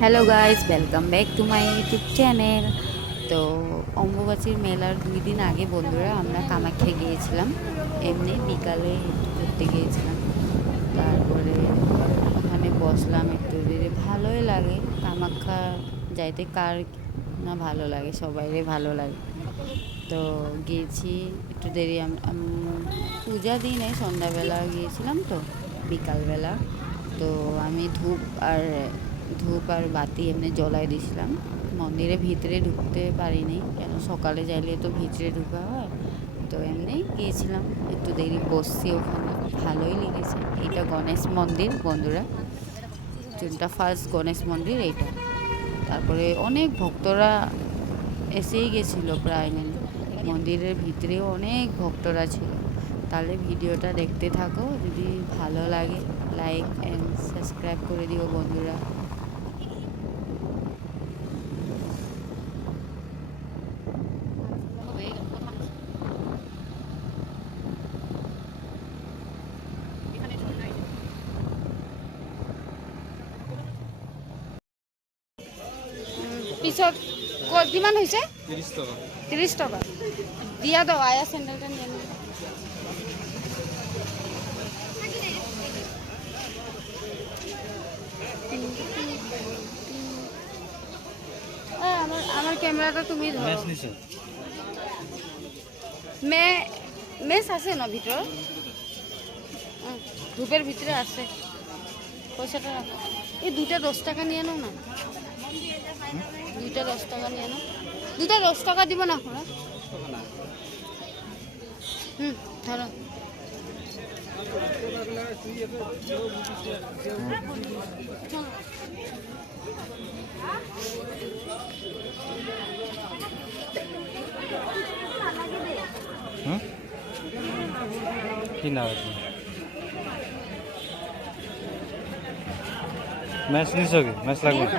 Hello guys welcome back to my YouTube channel তো অম্বুবাচীর মেলার দুই দিন আগে বন্ধুরা আমরা কামাখ্যা গিয়েছিলাম। এমনি বিকালে একটু ঘুরতে গিয়েছিলাম। তারপরে ওখানে বসলাম একটু দেরি ভালোই লাগে। কামাখ্যা যাইতে কার না ভালো লাগে? সবাইরে ভালো লাগে। তো গিয়েছি একটু দেরি। পূজা দিনে সন্ধ্যাবেলা গিয়েছিলাম তো, বিকালবেলা। তো আমি ধূপ আর ধূপ আর বাতি এমনি জ্বলাই দিয়েছিলাম মন্দিরে ভিতরে ঢুকতে পারিনি, কেন সকালে যাইলে তো ভিতরে ঢুকা হয়। তো এমনি গিয়েছিলাম, একটু দেরি বসছি ওখানে, ভালোই লেগেছে। এটা গণেশ মন্দির, বন্ধুরা। যোনটা ফার্স্ট গণেশ মন্দির, এইটা। তারপরে অনেক ভক্তরা এসেই গেছিল প্রায় মানে মন্দিরের ভিতরেও অনেক ভক্তরা ছিল। তাহলে ভিডিওটা দেখতে থাকো, যদি ভালো লাগে লাইক অ্যান্ড সাবস্ক্রাইব করে দিও, বন্ধুরা। পিছত ক'ত কিমান হৈছে? টাকা। ত্ৰিছ টকা। দিয়া দাও আয়া চেণ্ডেলটা নিয়ে আমার আমার ক্যামেরাটা তুমি ধরো মে মেচ আছে ন হুম, ধূপের ভিতরে আছে। পয়সাটা রাখো। এই দুইটা দশ টাকা নিয়ে নাও না। দুইটা দশ টাকা নিয়ে নাও। দুইটা দশ টাকা দিব না খোলা হুম, ধরো। কি নাম ম্যাচ নিছ কি? ম্যাচ লাগবে? না?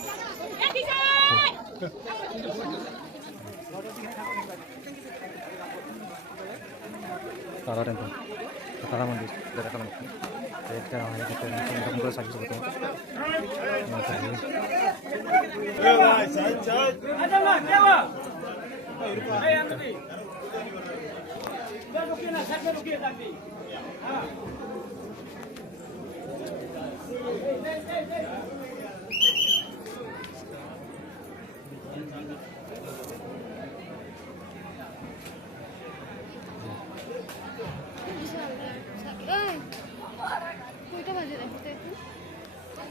তারা মন্দির যেটা কারণ এটা হয় এটা এরকম করে সার্ভিস করতে এই, কয়টা বাজে দেখো তো একটু।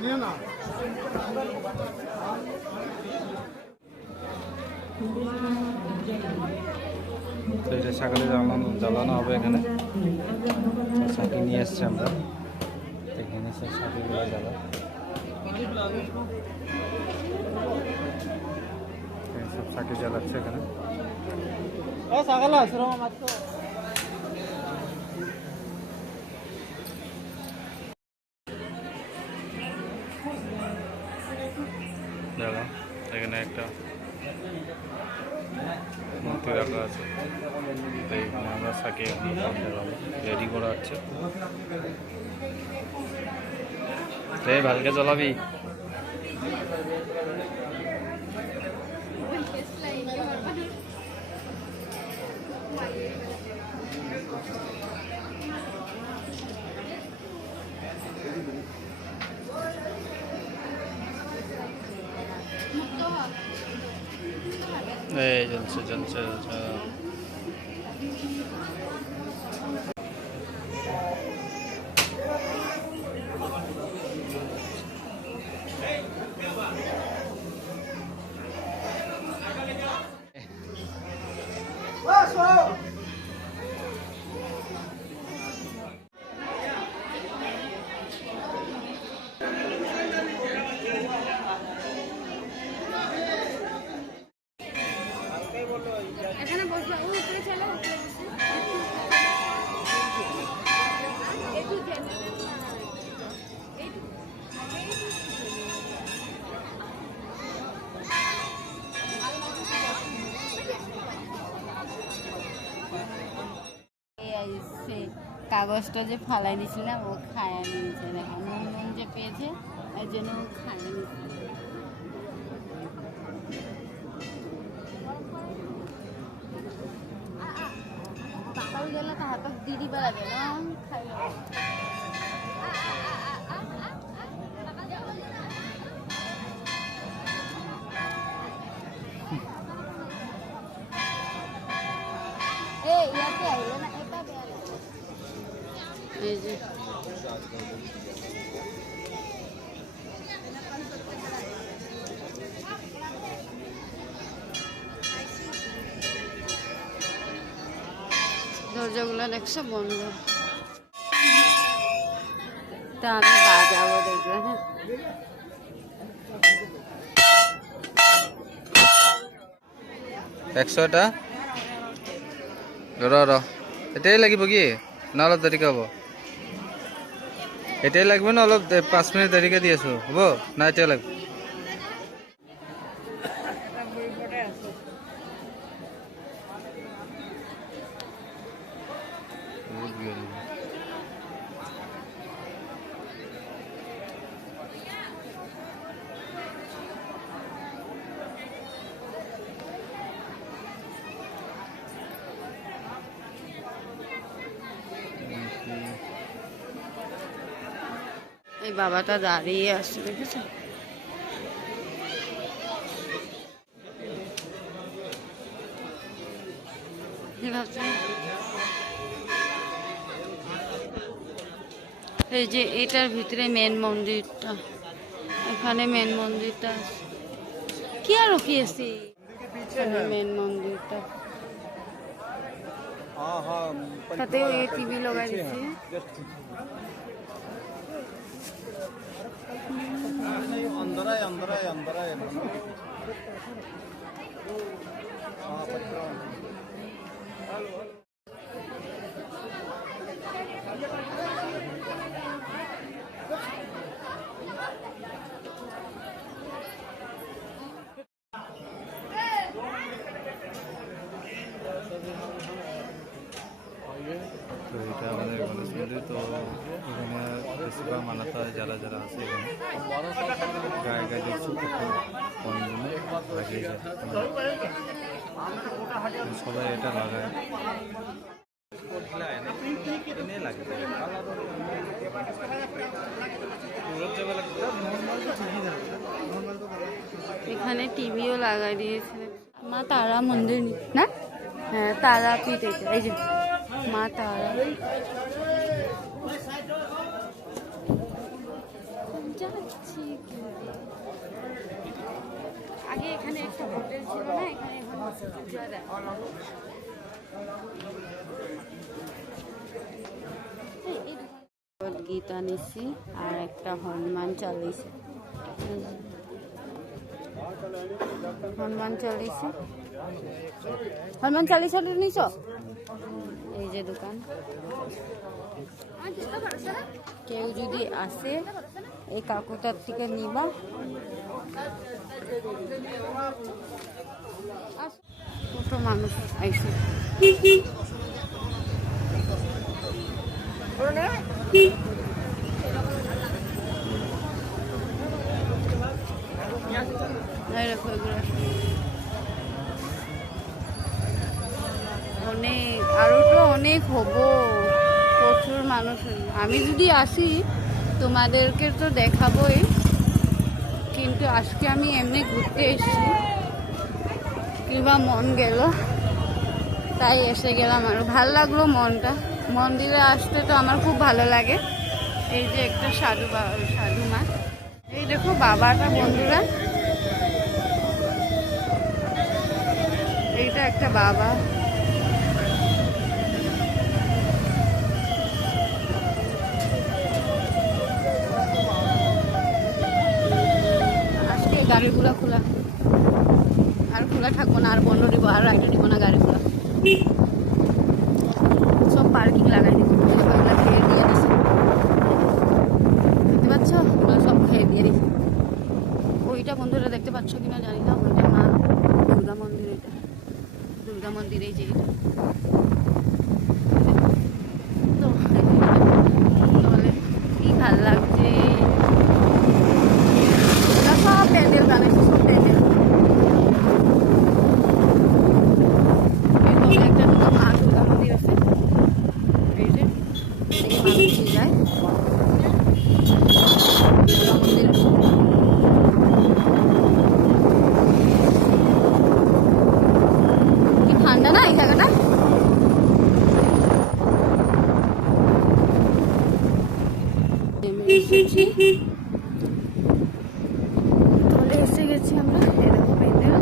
你呢？তো এটা সকালে জ্বালানো জ্বালানো হবে এখানে। সাকি নিয়ে এসছি আমরা। এখানে সব সাকিগুলো জ্বালা সব সাকি জ্বালাচ্ছে এখানে। রেডি করা হচ্ছে। ভালকে চলাবি এই চলছে চলছে চলছে কাগজটা যে ফালাই দিয়েছিলাম, ও খায়া নিয়েছে। দেখো নুন নুন যে পেয়েছে এর জন্য ও খায়া পাপাল গেলে তাহাতক দিদি বেড়াবে না খাইবে এই ইয়াতে আইলে না এটা দেয়া এই যে দরজাগুলো দেখছ? বন্ধ। তা আমি বাজাবো দেখবে হ্যাঁ। একশটা ৰ ৰ এতিয়াই লাগিব কি? না অলপ দেৰিকৈ হ'ব। এতিয়াই লাগিব ন অলপ পাঁচ মিনিট দেৰিকৈ দি আছোঁ। হ'ব? না এতিয়া লাগিব। বাবাটা দাঁড়িয়ে আসছে দেখেছ? এই যে এটার ভিতরে মেন মন্দিরটা। এখানে মেন মন্দিরটা। কি আর কি আছে? মেন মন্দিরটা। তাতে ওই টিভি লগাই দিছে अंदर है अंदर है अंदर है हाँ पत्थर বেশিরভাগ মানাতে যারা যারা আছে এখানে। গায়ে গায়ে দেখছি লাগিয়ে যায়। সবাই এটা লাগায়। এখানে টিভিও লাগাই দিয়েছে। মা তারা মন্দির না হ্যাঁ তারাপীঠ এই যে মা তারা। আগে এখানে একটা হোটেল ছিল না, এখানে এখন গীতা নিচ্ছি আর একটা হনুমান চালিয়েছে হনুমান চালিয়েছে হনুমান চালিশা নিছ? এই যে দোকান। কেউ যদি আসে এই কাকুটার থেকে নিবা। কত মানুষ আইসে। অনেক আরও তো অনেক হব। প্রচুর মানুষ আমি যদি আসি তোমাদেরকে তো দেখাবোই, কিন্তু আজকে আমি এমনি ঘুরতে এসেছি। কিংবা মন গেল, তাই এসে গেলাম আর। ভালো লাগল মনটা। মন্দিরে আসতে তো আমার খুব ভালো লাগে। এই যে একটা সাধু সাধু মা। এই দেখো বাবাটা বন্ধুরা। এইটা একটা বাবা আজকে গাড়িগুলো খোলা আর খোলা থাকব না আর বন্ধ দিব আর রাইটে দিব না গাড়িগুলো সব পার্কিং লাগাই দিব এগুলো খেয়ে দিয়ে দিছে দেখতে পাচ্ছ ওগুলো সব খেয়ে দিয়ে দিছে ওইটা বন্ধুরা দেখতে পাচ্ছ কিনা জানি না ওইটা না দুর্গা মন্দির এটা। দুর্গা মন্দির যে এটা তো বলে কি ভালো লাগছে ওরা সব প্যান্ডেল বানাইছে সব প্যান্ডেল এরকম একটা দুটো মা দুর্গা মন্দির আছে এই যে এই মানুষ যায় দুর্গা মন্দির কি ঠান্ডা না এই জায়গাটা নেমে এসেছি চলে এসে গেছি আমরা এরকম প্যান্ডেল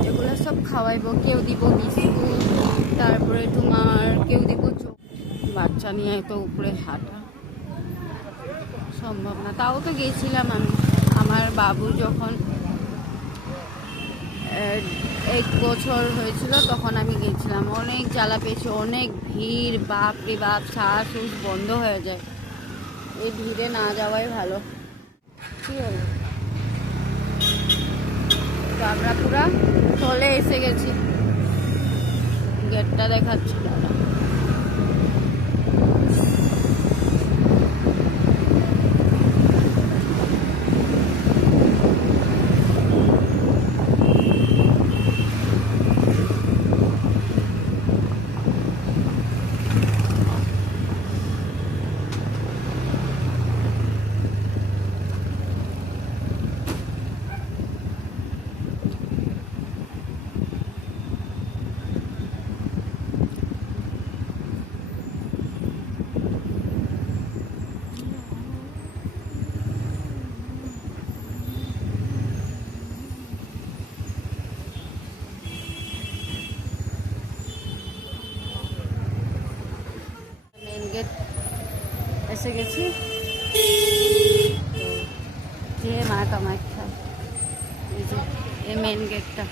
এগুলো সব খাওয়াইবো, কেউ দিব বিস্কুট, তারপরে তোমার কেউ দিব বাচ্চা নিয়ে তো উপরে হাঁটা সম্ভব না। তাও তো গেছিলাম আমি। আমার বাবু যখন এক বছর হয়েছিল তখন আমি গেছিলাম। অনেক জ্বালা পেয়েছি, অনেক ভিড়, বাপ রে বাপ, শ্বাস উস বন্ধ হয়ে যায়। এই ভিড়ে না যাওয়াই ভালো। কি হলো? তো আমরা পুরা? চলে এসে গেছি। গেটটা দেখাচ্ছি। দাদা মেন এসে গেছি। যে মা কামাখ্যা এই যে এই মেন গেটটা